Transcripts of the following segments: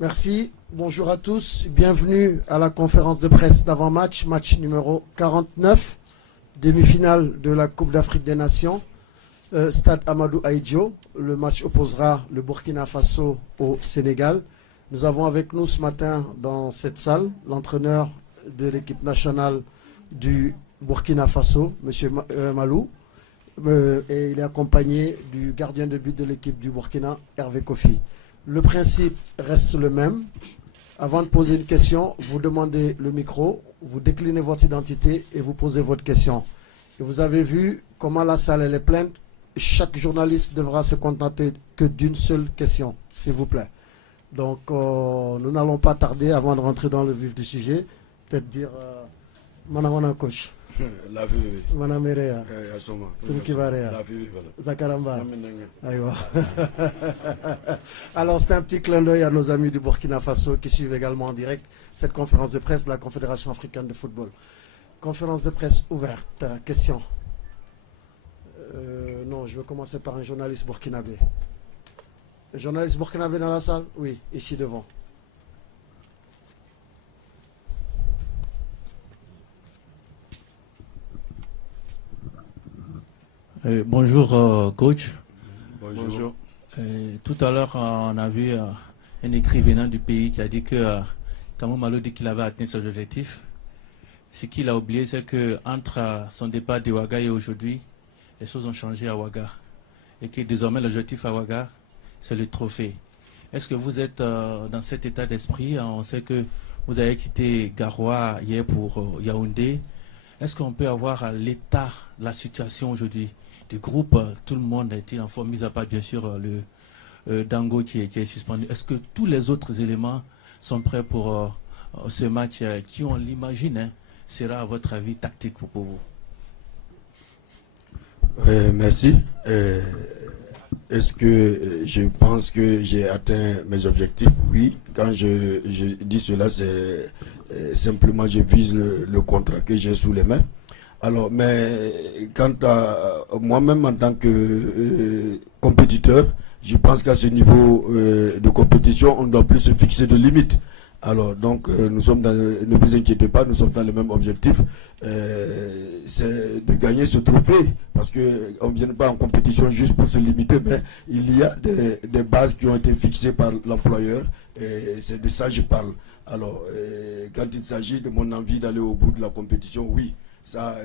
Merci. Bonjour à tous. Bienvenue à la conférence de presse d'avant-match, match numéro 49, demi-finale de la Coupe d'Afrique des Nations. Stade Amadou Ahidjo. Le match opposera le Burkina Faso au Sénégal. Nous avons avec nous ce matin dans cette salle l'entraîneur de l'équipe nationale du Burkina Faso, M. Malou. Et il est accompagné du gardien de but de l'équipe du Burkina, Hervé Kofi. Le principe reste le même. Avant de poser une question, vous demandez le micro, vous déclinez votre identité et vous posez votre question. Et vous avez vu comment la salle elle est pleine. Chaque journaliste devra se contenter que d'une seule question, s'il vous plaît. Donc, nous n'allons pas tarder avant de rentrer dans le vif du sujet. Peut-être dire, Manamana coach. La vie, Manamerea. Turkivarea. la vie, voilà. Zakaramba. Alors, c'est un petit clin d'œil à nos amis du Burkina Faso qui suivent également en direct cette conférence de presse de la Confédération africaine de football. Conférence de presse ouverte. Question. Non, je vais commencer par un journaliste burkinabé. Un journaliste burkinabé dans la salle? Oui, ici devant. Bonjour coach. Bonjour. Tout à l'heure, on a vu un écrivain du pays qui a dit que Kamou Malo dit qu'il avait atteint ses objectifs. Ce qu'il a oublié, c'est que entre son départ de Ouaga et aujourd'hui, les choses ont changé à Ouaga. Et que désormais, l'objectif à Ouaga, c'est le trophée. Est-ce que vous êtes dans cet état d'esprit? On sait que vous avez quitté Garoua hier pour Yaoundé. Est-ce qu'on peut avoir l'état, la situation aujourd'hui du groupe? Tout le monde est en forme, mis à part bien sûr le Dango qui est suspendu. Est-ce que tous les autres éléments sont prêts pour ce match qui, on l'imagine, sera à votre avis tactique pour vous? Merci. Est-ce que je pense que j'ai atteint mes objectifs? Oui. Quand je dis cela, c'est simplement je vise le contrat que j'ai sous les mains. Alors, mais quant à moi-même en tant que compétiteur, je pense qu'à ce niveau de compétition, on ne doit plus se fixer de limites. Alors, donc, nous sommes dans, ne vous inquiétez pas, nous sommes dans le même objectif, c'est de gagner ce trophée, parce qu'on ne vient pas en compétition juste pour se limiter, mais il y a des bases qui ont été fixées par l'employeur, et c'est de ça que je parle. Alors, quand il s'agit de mon envie d'aller au bout de la compétition, oui, ça,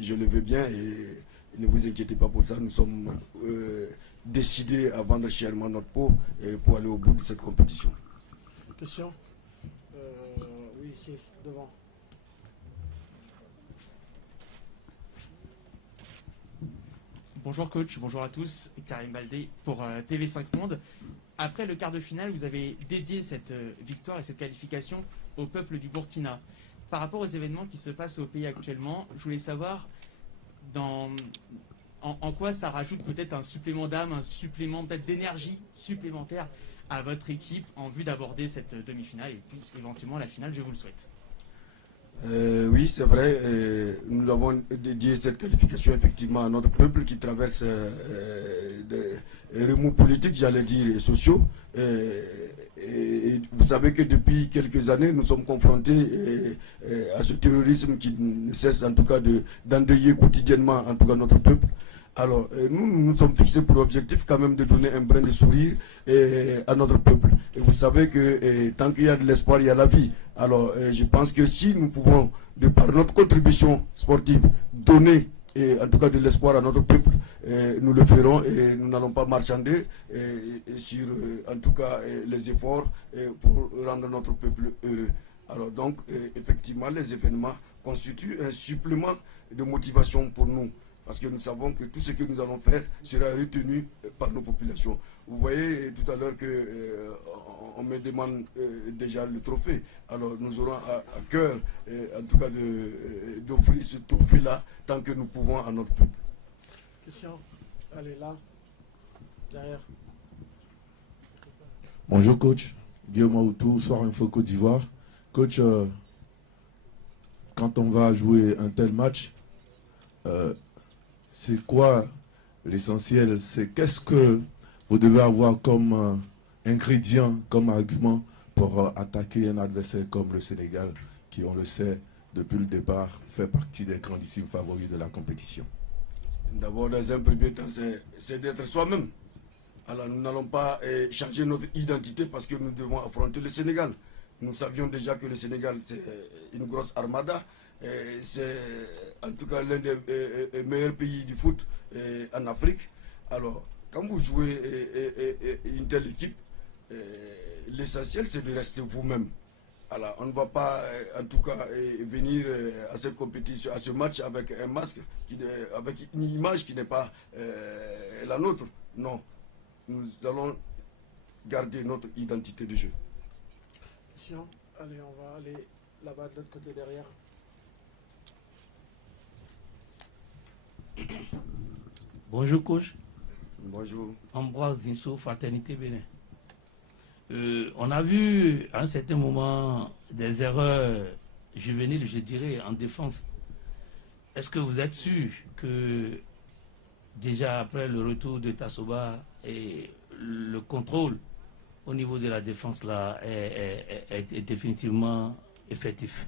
je le veux bien, et ne vous inquiétez pas pour ça, nous sommes décidés à vendre chèrement notre peau pour aller au bout de cette compétition. Question? Oui, ici, devant. Bonjour coach, bonjour à tous, Karim Baldé pour TV5 Monde. Après le quart de finale, vous avez dédié cette victoire et cette qualification au peuple du Burkina. Par rapport aux événements qui se passent au pays actuellement, je voulais savoir en quoi ça rajoute peut-être un supplément d'âme, un supplément peut-être d'énergie supplémentaire à votre équipe en vue d'aborder cette demi-finale et puis éventuellement la finale, je vous le souhaite. Oui, c'est vrai, nous avons dédié cette qualification effectivement à notre peuple qui traverse des remous politiques, j'allais dire, et sociaux. Et vous savez que depuis quelques années, nous sommes confrontés à ce terrorisme qui ne cesse en tout cas d'endeuiller quotidiennement en tout cas notre peuple. Alors, nous sommes fixés pour objectif quand même de donner un brin de sourire à notre peuple. Et vous savez que tant qu'il y a de l'espoir, il y a la vie. Alors, je pense que si nous pouvons, de par notre contribution sportive, donner en tout cas de l'espoir à notre peuple, nous le ferons et nous n'allons pas marchander sur en tout cas les efforts pour rendre notre peuple heureux. Alors donc, effectivement, les événements constituent un supplément de motivation pour nous. Parce que nous savons que tout ce que nous allons faire sera retenu par nos populations. Vous voyez tout à l'heure qu'on me demande déjà le trophée. Alors nous aurons à cœur, en tout cas, d'offrir ce trophée-là tant que nous pouvons à notre peuple. Question? Allez, là, derrière. Bonjour coach, Guillaume Aoutou, Soir Info Côte d'Ivoire. Coach, quand on va jouer un tel match, c'est quoi l'essentiel? C'est qu'est-ce que vous devez avoir comme ingrédient, comme argument pour attaquer un adversaire comme le Sénégal, qui, on le sait, depuis le départ, fait partie des grandissimes favoris de la compétition? D'abord, dans un premier temps, c'est d'être soi-même. Alors, nous n'allons pas changer notre identité parce que nous devons affronter le Sénégal. Nous savions déjà que le Sénégal, c'est une grosse armada. C'est en tout cas l'un des meilleurs pays du foot en Afrique. Alors, quand vous jouez une telle équipe, l'essentiel, c'est de rester vous-même. Alors, on ne va pas, en tout cas, venir à cette compétition, à ce match avec un masque, avec une image qui n'est pas la nôtre. Non, nous allons garder notre identité de jeu. Allez, on va aller là-bas de l'autre côté derrière. Bonjour coach. Bonjour. Ambroise Zinso, Fraternité Bénin. On a vu à un certain moment des erreurs juvéniles, je dirais, en défense. Est-ce que vous êtes sûr que déjà après le retour de Tassoba et le contrôle au niveau de la défense là est définitivement effectif?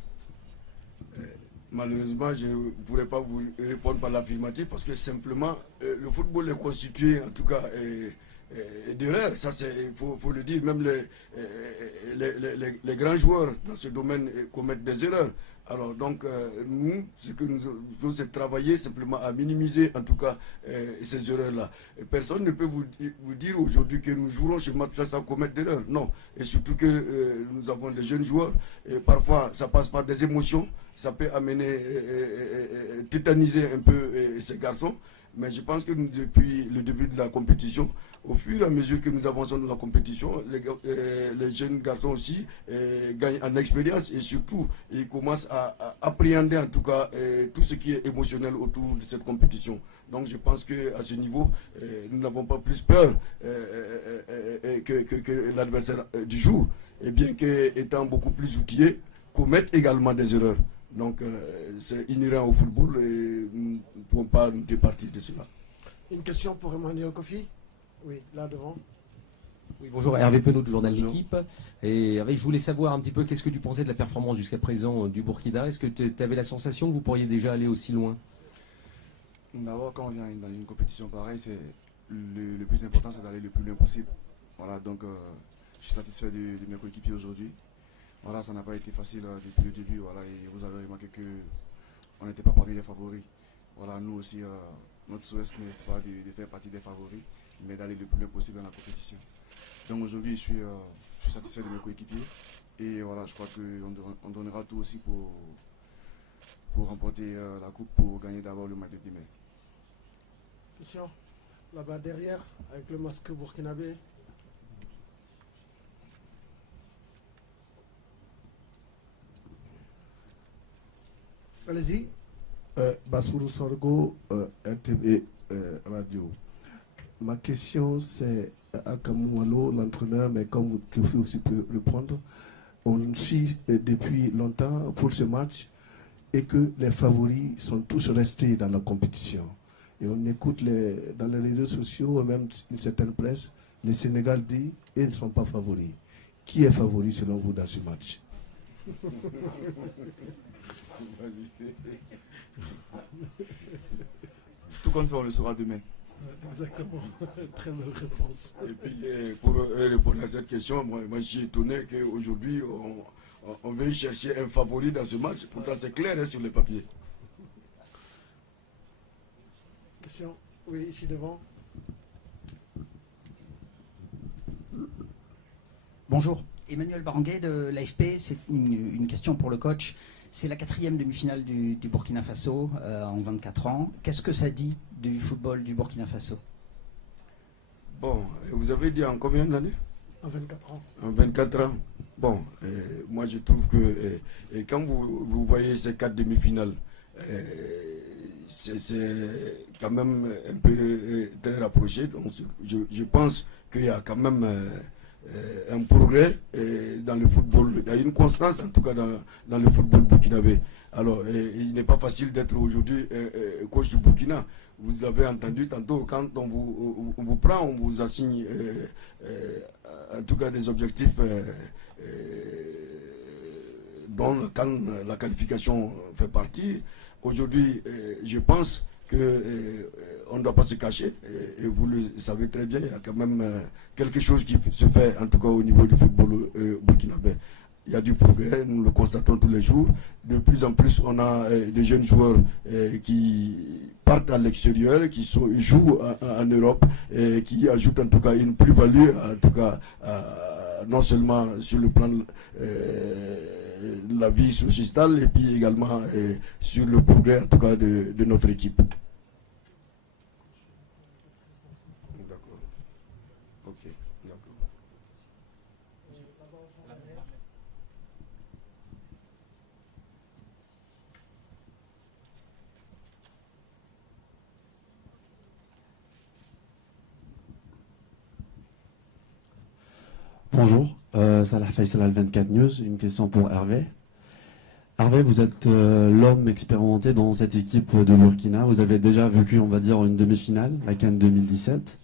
Malheureusement, je ne pourrais pas vous répondre par l'affirmative parce que simplement, le football est constitué, en tout cas, d'erreurs. Ça, il faut le dire. Même les grands joueurs dans ce domaine commettent des erreurs. Alors, donc, nous, ce que nous devons, c'est travailler simplement à minimiser, en tout cas, ces erreurs-là. Personne ne peut vous dire aujourd'hui que nous jouerons ce match-là sans commettre d'erreurs. Non. Et surtout que nous avons des jeunes joueurs. Et parfois, ça passe par des émotions. Ça peut amener, tétaniser un peu ces garçons. Mais je pense que depuis le début de la compétition, au fur et à mesure que nous avançons dans la compétition, les jeunes garçons aussi gagnent en expérience et surtout, ils commencent à appréhender en tout cas tout ce qui est émotionnel autour de cette compétition. Donc je pense qu'à ce niveau, nous n'avons pas plus peur que l'adversaire du jour. Et bien qu'étant beaucoup plus outillés, commettent également des erreurs. Donc c'est inhérent au football et nous ne pouvons pas nous départir de cela. Une question pour Emmanuel Kofi? Oui, là devant. Oui, bonjour, Hervé Penaud du journal L'Équipe. Et Hervé, je voulais savoir un petit peu qu'est-ce que tu pensais de la performance jusqu'à présent du Burkina. Est-ce que tu avais la sensation que vous pourriez déjà aller aussi loin? D'abord, quand on vient dans une compétition pareille, le plus important, c'est d'aller le plus loin possible. Voilà, donc je suis satisfait de mes coéquipiers aujourd'hui. Voilà, ça n'a pas été facile depuis le début. Voilà, et vous avez remarqué qu'on n'était pas parmi les favoris. Voilà, nous aussi, notre souhait n'était pas de faire partie des favoris, mais d'aller le plus loin possible dans la compétition. Donc aujourd'hui, je suis satisfait de mes coéquipiers. Et voilà, je crois qu'on donnera tout aussi pour remporter la coupe, pour gagner d'abord le match de demain. Question là-bas derrière, avec le masque burkinabé. Allez-y. Bassourou Sorgo, RTV Radio. Ma question, c'est à Kamoualo, l'entraîneur, mais comme Kofi aussi peut répondre, on suit depuis longtemps pour ce match et que les favoris sont tous restés dans la compétition. Et on écoute dans les réseaux sociaux, même une certaine presse, le Sénégal dit ils ne sont pas favoris. Qui est favori selon vous dans ce match? Tout compte fait, on le saura demain. Exactement, très belle réponse. Et puis pour répondre à cette question, moi je suis étonné qu'aujourd'hui on veuille chercher un favori dans ce match. Pourtant c'est clair sur le papier. Question? Oui, ici devant. Bonjour, Emmanuel Baranguet de l'AFP. C'est une question pour le coach. C'est la 4e demi-finale du Burkina Faso en 24 ans. Qu'est-ce que ça dit du football du Burkina Faso? Bon, vous avez dit en combien d'années? En 24 ans. En 24 ans. Bon, moi je trouve que quand vous voyez ces 4 demi-finales, c'est quand même un peu très rapproché. Donc je pense qu'il y a quand même un progrès dans le football. Il y a une constance en tout cas dans le football burkinabé. Alors il n'est pas facile d'être aujourd'hui coach du Burkina. Vous avez entendu tantôt, quand on vous prend, on vous assigne en tout cas des objectifs dont la qualification fait partie. Aujourd'hui, je pense qu'on ne doit pas se cacher, et vous le savez très bien, il y a quand même quelque chose qui se fait, en tout cas au niveau du football burkinabé. Il y a du progrès, nous le constatons tous les jours. De plus en plus, on a des jeunes joueurs qui partent à l'extérieur, qui jouent en Europe, et qui ajoutent en tout cas une plus-value, en tout cas non seulement sur le plan de la vie sociétale, et puis également sur le progrès en tout cas de notre équipe. D'accord. Ok, d'accord. Bonjour, Salah Faisal Al 24 News, une question pour Hervé. Hervé, vous êtes l'homme expérimenté dans cette équipe de Burkina. Vous avez déjà vécu, on va dire, une demi-finale, la CAN 2017.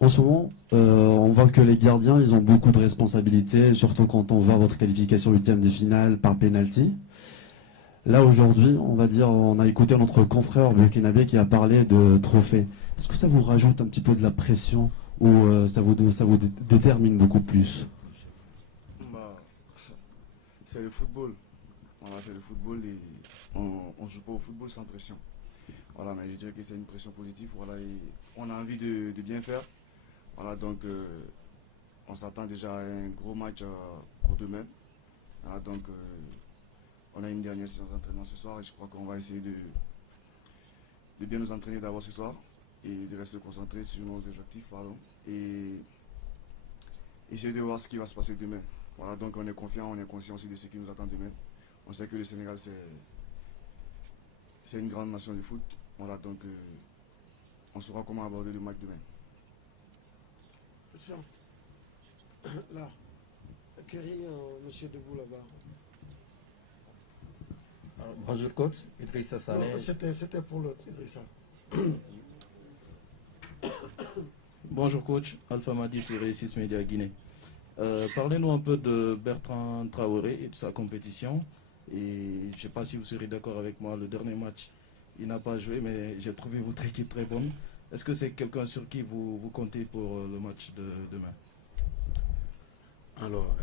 En ce moment, on voit que les gardiens, ils ont beaucoup de responsabilités, surtout quand on voit votre qualification 8e des finales par penalty. Là, aujourd'hui, on va dire, on a écouté notre confrère burkinabé qui a parlé de trophée. Est-ce que ça vous rajoute un petit peu de la pression ou ça vous détermine beaucoup plus? C'est le football. Voilà, c'est le football et on ne joue pas au football sans pression. Voilà, mais je dirais que c'est une pression positive. Voilà, et on a envie de bien faire. Voilà, donc on s'attend déjà à un gros match pour demain. Voilà, donc on a une dernière séance d'entraînement ce soir et je crois qu'on va essayer de bien nous entraîner d'abord ce soir et de rester concentré sur nos objectifs, pardon, et essayer de voir ce qui va se passer demain. Voilà, donc on est confiant, on est conscient aussi de ce qui nous attend demain. On sait que le Sénégal, c'est une grande nation de foot. Voilà, donc on saura comment aborder le match demain. Question. Là. Kerry, monsieur debout là-bas. Bonjour coach, Idrissa Sané. C'était pour l'autre, Idrissa. Bonjour coach, Alpha Madi chez Réussite Média Guinée. Parlez-nous un peu de Bertrand Traoré et de sa compétition. Et je ne sais pas si vous serez d'accord avec moi, le dernier match, il n'a pas joué, mais j'ai trouvé votre équipe très bonne. Est-ce que c'est quelqu'un sur qui vous comptez pour le match de demain? Alors,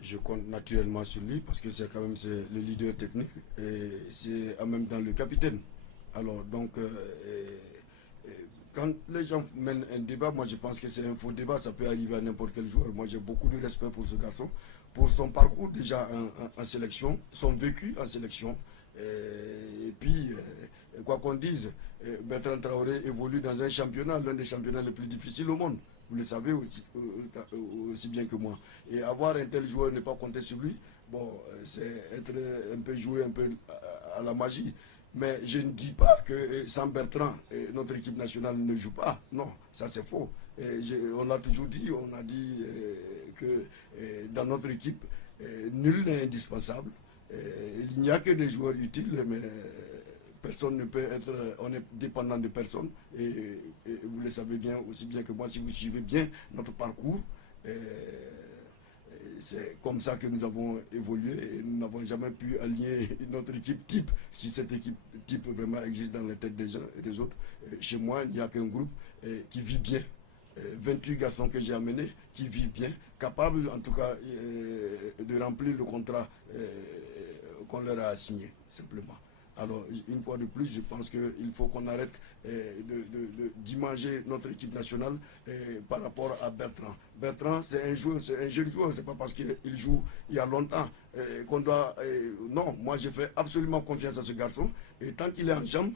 je compte naturellement sur lui parce que c'est quand même le leader technique et c'est en même temps le capitaine. Alors, donc, quand les gens mènent un débat, moi je pense que c'est un faux débat, ça peut arriver à n'importe quel joueur. Moi j'ai beaucoup de respect pour ce garçon, pour son parcours déjà en sélection, son vécu en sélection. Et puis, quoi qu'on dise, Bertrand Traoré évolue dans un championnat, l'un des championnats les plus difficiles au monde. Vous le savez aussi bien que moi. Et avoir un tel joueur, ne pas compter sur lui, bon, c'est être un peu joué un peu à la magie. Mais je ne dis pas que sans Bertrand, notre équipe nationale ne joue pas. Non, ça c'est faux. On l'a toujours dit, on a dit que dans notre équipe, nul n'est indispensable. Il n'y a que des joueurs utiles, mais personne ne peut être, on est dépendant de personne. Et vous le savez bien, aussi bien que moi, si vous suivez bien notre parcours, c'est comme ça que nous avons évolué et nous n'avons jamais pu aligner notre équipe type. Si cette équipe type vraiment existe dans les têtes des gens et des autres, chez moi, il n'y a qu'un groupe qui vit bien. 28 garçons que j'ai amenés qui vivent bien, capables en tout cas de remplir le contrat qu'on leur a assigné, simplement. Alors, une fois de plus, je pense qu'il faut qu'on arrête d'imager notre équipe nationale par rapport à Bertrand. Bertrand, c'est un joueur, c'est un jeune joueur, c'est pas parce qu'il joue il y a longtemps qu'on doit... non, moi je fais absolument confiance à ce garçon, et tant qu'il est en jambe,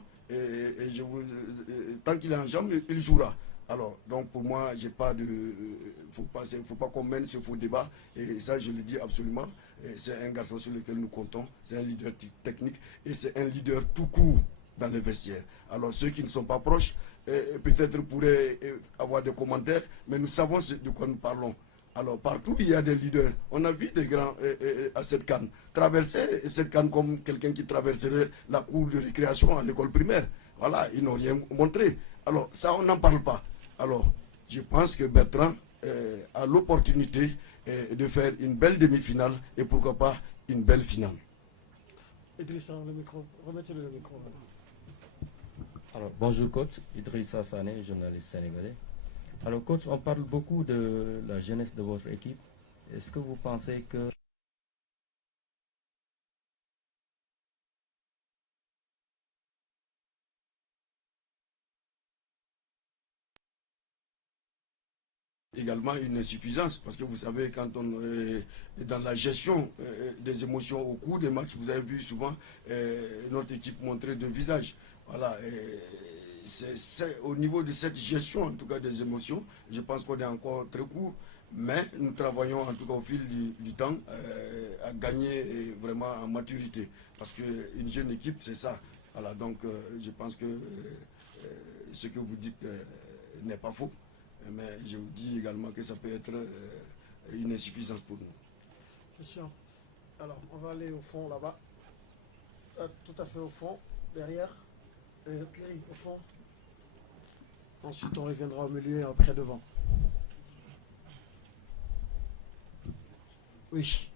tant qu'il est en jambe, il jouera. Alors, donc pour moi, j'ai pas de... faut pas qu'on mène ce faux débat, et ça je le dis absolument. C'est un garçon sur lequel nous comptons, c'est un leader technique et c'est un leader tout court dans les vestiaires. Alors ceux qui ne sont pas proches, peut-être pourraient avoir des commentaires, mais nous savons de quoi nous parlons. Alors partout il y a des leaders. On a vu des grands à cette CAN traverser cette CAN comme quelqu'un qui traverserait la cour de récréation à l'école primaire. Voilà, ils n'ont rien montré. Alors ça on n'en parle pas. Alors je pense que Bertrand a l'opportunité de faire une belle demi-finale et pourquoi pas une belle finale. Idrissa, le micro. Remettez-le le micro. Alors, bonjour coach, Idrissa Sané, journaliste sénégalais. Alors coach, on parle beaucoup de la jeunesse de votre équipe. Est-ce que vous pensez que également une insuffisance, parce que vous savez, quand on est dans la gestion des émotions au cours des matchs, vous avez vu souvent notre équipe montrer deux visages. Voilà, c'est au niveau de cette gestion, en tout cas des émotions, je pense qu'on est encore très court, mais nous travaillons en tout cas au fil du temps à gagner vraiment en maturité, parce qu'une jeune équipe, c'est ça. Voilà, donc je pense que ce que vous dites n'est pas faux. Mais je vous dis également que ça peut être une insuffisance pour nous. Question. Alors, on va aller au fond là-bas. Tout à fait au fond, derrière. Curie, au fond. Ensuite, on reviendra au milieu et après devant. Oui.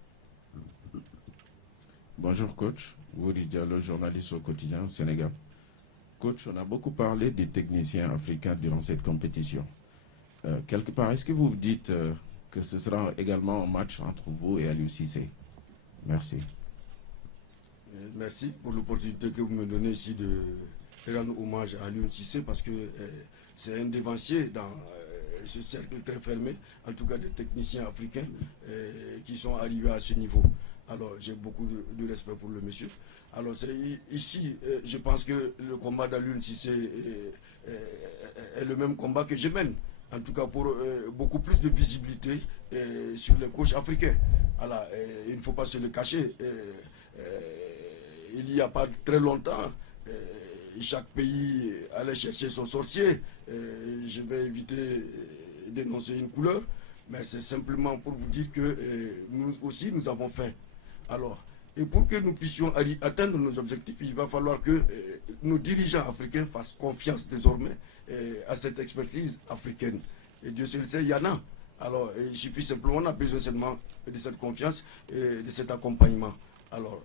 Bonjour coach. Wouri Diallo, journaliste au quotidien au Sénégal. Coach, on a beaucoup parlé des techniciens africains durant cette compétition. Quelque part, est-ce que vous dites que ce sera également un match entre vous et Aliou Cissé? Merci. Merci pour l'opportunité que vous me donnez ici de rendre hommage à Aliou Cissé, parce que c'est un dévancier dans ce cercle très fermé, en tout cas des techniciens africains qui sont arrivés à ce niveau. Alors j'ai beaucoup de respect pour le monsieur. Alors c'est ici, je pense que le combat d'Aliou Cissé est le même combat que je mène. En tout cas pour beaucoup plus de visibilité sur les coachs africains. Alors, il ne faut pas se le cacher. Il n'y a pas très longtemps, chaque pays allait chercher son sorcier. Je vais éviter d'énoncer une couleur, mais c'est simplement pour vous dire que nous aussi, nous avons faim. Alors, et pour que nous puissions atteindre nos objectifs, il va falloir que nos dirigeants africains fassent confiance désormais à cette expertise africaine. Et Dieu seul sait, il y en a. Alors, il suffit simplement, on a besoin seulement de cette confiance et de cet accompagnement. Alors,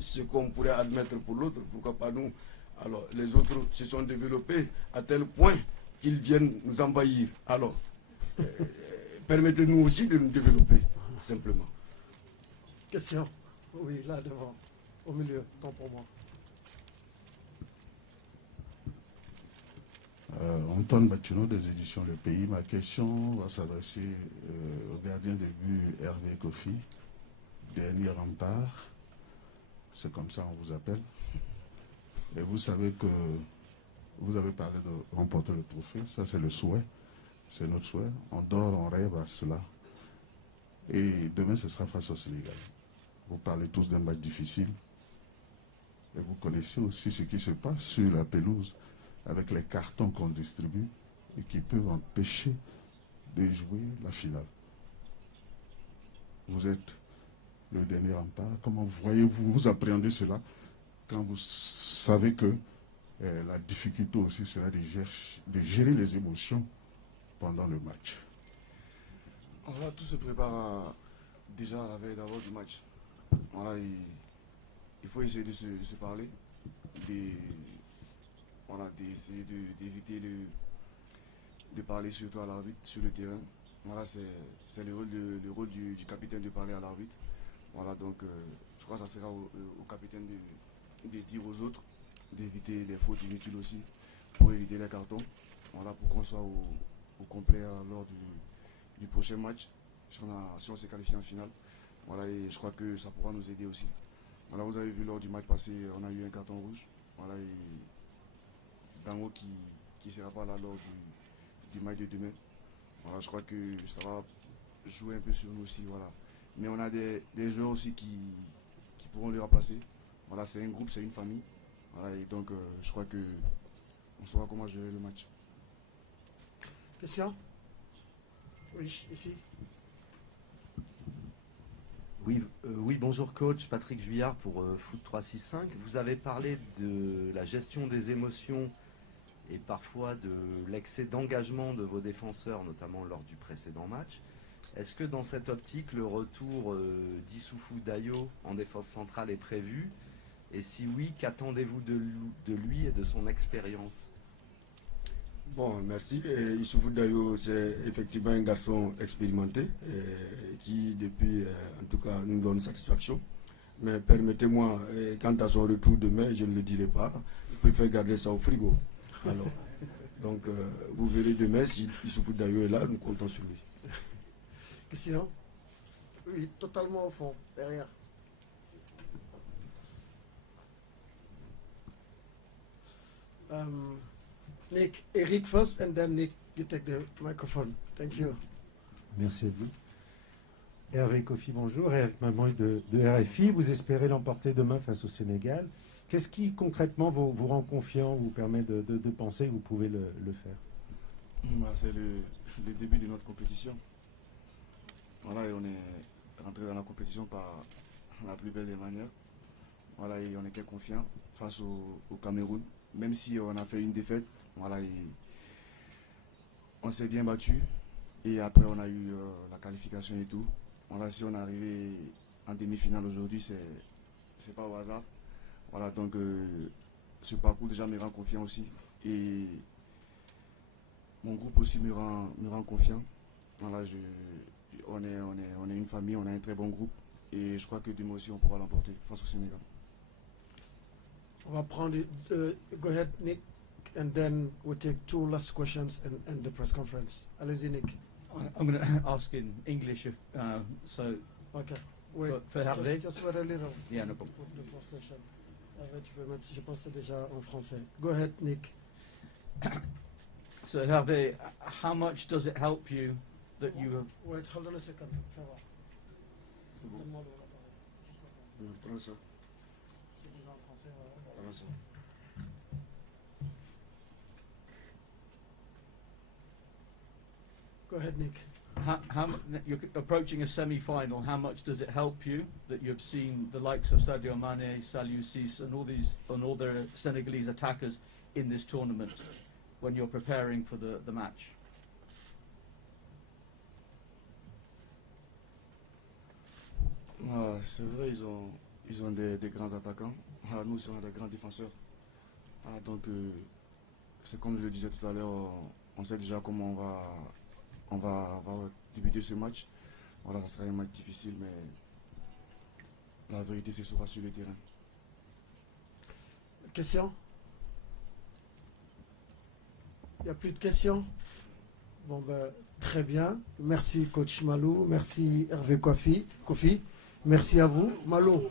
ce qu'on pourrait admettre pour l'autre, pourquoi pas nous? Alors, les autres se sont développés à tel point qu'ils viennent nous envahir. Alors, permettez-nous aussi de nous développer, simplement. Question. Oui, là devant, au milieu, temps pour moi. Antoine Batuno des éditions Le Pays. Ma question va s'adresser au gardien de but Hervé Kofi, dernier rempart. C'est comme ça on vous appelle. Et vous savez que vous avez parlé de remporter le trophée. Ça, c'est le souhait. C'est notre souhait. On dort, on rêve à cela. Et demain, ce sera face au Sénégal. Vous parlez tous d'un match difficile. Et vous connaissez aussi ce qui se passe sur la pelouse avec les cartons qu'on distribue et qui peuvent empêcher de jouer la finale. Vous êtes le dernier rempart. Comment voyez-vous, vous appréhendez cela quand vous savez que la difficulté aussi sera de gérer les émotions pendant le match? Voilà, tout se prépare déjà à la veille d'abord du match. Voilà, il faut essayer de se parler, d'essayer d'éviter de parler surtout à l'arbitre sur le terrain. Voilà, c'est le rôle du capitaine de parler à l'arbitre. Voilà, donc je crois que ça sera au capitaine de dire aux autres d'éviter les fautes inutiles aussi pour éviter les cartons. Voilà, pour qu'on soit au complet lors du prochain match, si on s'est qualifié en finale. Voilà, et je crois que ça pourra nous aider aussi. Voilà, vous avez vu lors du match passé, on a eu un carton rouge. Voilà, et Dango qui ne sera pas là lors du match de demain. Voilà, je crois que ça va jouer un peu sur nous aussi. Voilà. Mais on a des joueurs aussi qui pourront le remplacer. Voilà, c'est un groupe, c'est une famille. Voilà, et donc je crois que on saura comment gérer le match. Question? Oui, ici. Oui, bonjour coach, Patrick Juillard pour Foot 365. Vous avez parlé de la gestion des émotions et parfois de l'excès d'engagement de vos défenseurs, notamment lors du précédent match. Est-ce que dans cette optique, le retour d'Issoufou Dayo en défense centrale est prévu? Et si oui, qu'attendez-vous de lui et de son expérience? Bon, merci. Issoufou Dayo, c'est effectivement un garçon expérimenté qui, depuis, en tout cas, nous donne satisfaction. Mais permettez-moi, quant à son retour demain, je ne le dirai pas. Je préfère garder ça au frigo. Alors, donc, vous verrez demain si Issoufou Dayo est là, nous comptons sur lui. Question? Oui, totalement au fond, derrière. Nick, Eric first, and then Nick, you take the microphone. Thank you. Merci à vous. Hervé Kofi, bonjour. Eric Mamouille de RFI. Vous espérez l'emporter demain face au Sénégal. Qu'est-ce qui concrètement vous rend confiant, vous permet de penser que vous pouvez le faire? C'est le début de notre compétition. Voilà, et on est rentré dans la compétition par la plus belle des manières. Voilà, et on était confiant face au Cameroun. Même si on a fait une défaite, voilà, on s'est bien battu. Et après, on a eu la qualification et tout. Voilà, si on est arrivé en demi-finale aujourd'hui, c'est pas au hasard. Voilà, donc ce parcours déjà me rend confiant aussi. Et mon groupe aussi me rend confiant. Voilà, on est une famille, on a un très bon groupe. Et je crois que demain aussi, on pourra l'emporter face au Sénégal. On va prendre, go ahead, Nick, and then we'll take two last questions and end the press conference. Allez-y, Nick. I'm going to ask in English, if so. Okay. Wait, for Hervé. just wait a little. Yeah, no problem. Pour the translation. Hervé, tu peux mettre, je pensais déjà en français. Go ahead, Nick. So Hervé, how much does it help you that you have? Wait, hold on a second. Fais voir. Donne-moi le- Prends ça. C'est déjà en français, ouais. Prends ça. Go ahead, Nick. You're approaching a semi-final. How much does it help you that you've seen the likes of Sadio Mane, Saliou Ciss, and all the Senegalese attackers in this tournament when you're preparing for the match? C'est vrai, ils ont des grands attaquants. Nous aussi, on a des grands défenseurs. Donc, c'est comme je le disais tout à l'heure, on sait déjà comment on va débuter ce match. Voilà, ça sera un match difficile, mais la vérité, ce sera sur le terrain. Question? Il n'y a plus de questions? Bon, ben, très bien. Merci, coach Malou. Merci, Hervé Kofi. Merci à vous. Malo.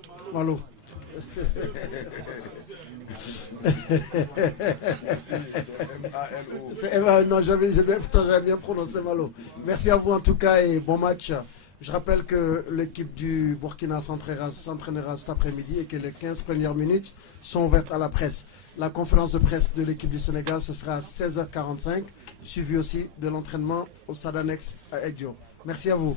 C'est M-A-L-O. Non, j'avais bien prononcé Malo. Merci à vous en tout cas et bon match. Je rappelle que l'équipe du Burkina s'entraînera cet après-midi et que les 15 premières minutes sont ouvertes à la presse. La conférence de presse de l'équipe du Sénégal, ce sera à 16h45, suivi aussi de l'entraînement au stade annexe à Edjo. Merci à vous.